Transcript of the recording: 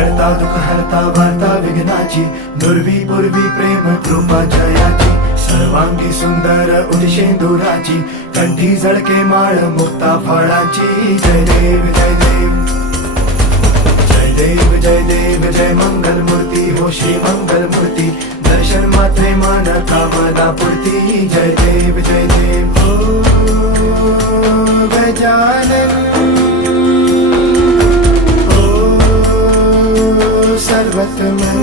करता दुःख हरता वार्ता विघ्नाची, नुरवी पूर्वी प्रेम कृपा जयाची, सर्वांगी सुंदर उदिशेंदुराची, कंठी झळके माळ मुक्ता फळाची. जय देव जय देव जय देव जय देव जय मंगल मूर्ती हो श्री मंगल मूर्ती, दर्शन मात्रे मन कामना पूर्ती. जय देव जय देव ओ गजानन ओ सर्वतमन